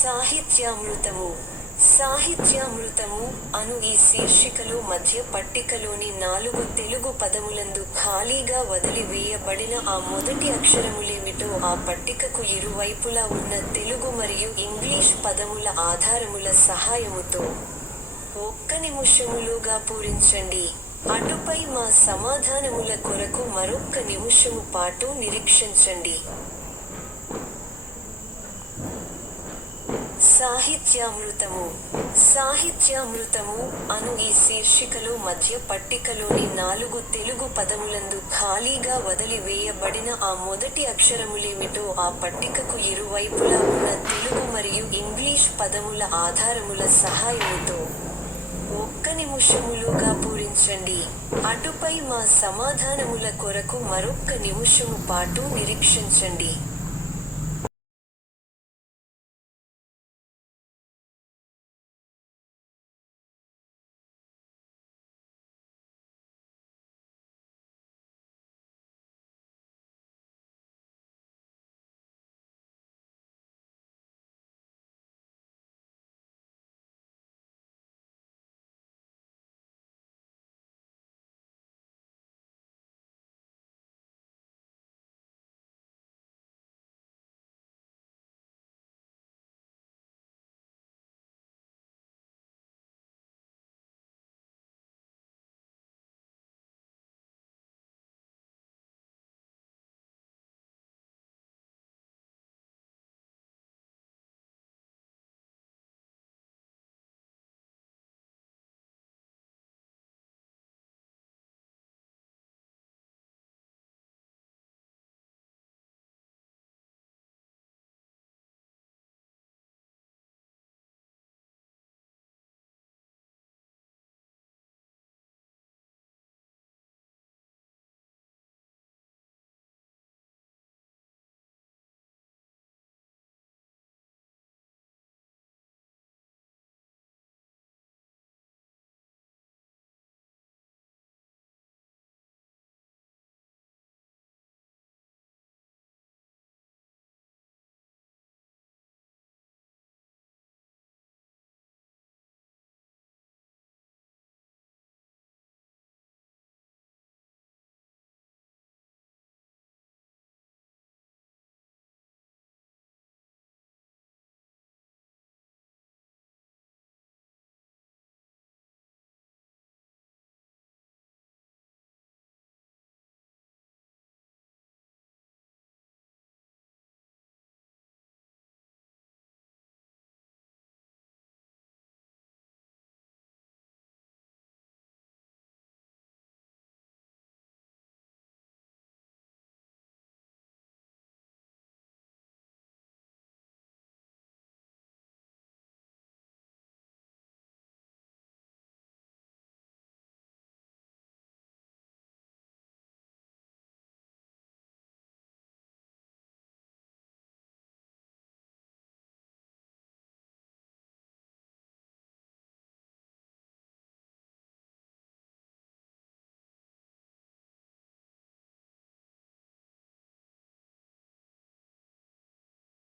సాహిత్యామృతము. సాహిత్యామృతము అను ఈ శీర్షికలో మధ్య పట్టికలోని 4 తెలుగు పదములందు ఖాళీగా వదిలి వేయబడిన ఆ మొదటి అక్షరములేమిటో ఆ పట్టికకు ఇరువైపులా ఉన్న తెలుగు మరియు ఇంగ్లీష్ పదముల ఆధారముల సహాయముతో 1 నిమిషములోగా పూరించండి. అటుపై మా సమాధానముల కొరకు మరొక్క నిమిషము పాటు నిరీక్షించండి. సాహిత్యామృతము. సాహిత్యామృతము అను ఈ శీర్షికలో మధ్య పట్టికలోని 4 తెలుగు పదములందు ఖాళీగా వదిలి వేయబడిన ఆ మొదటి అక్షరములేమిటో ఆ పట్టికకు ఇరువైపులా ఉన్న తెలుగు మరియు ఇంగ్లీష్ పదముల ఆధారముల సహాయముతో 1 నిమిషములోగా పూరించండి. అటుపై మా సమాధానముల కొరకు మరొక్క నిమిషము పాటు నిరీక్షించండి.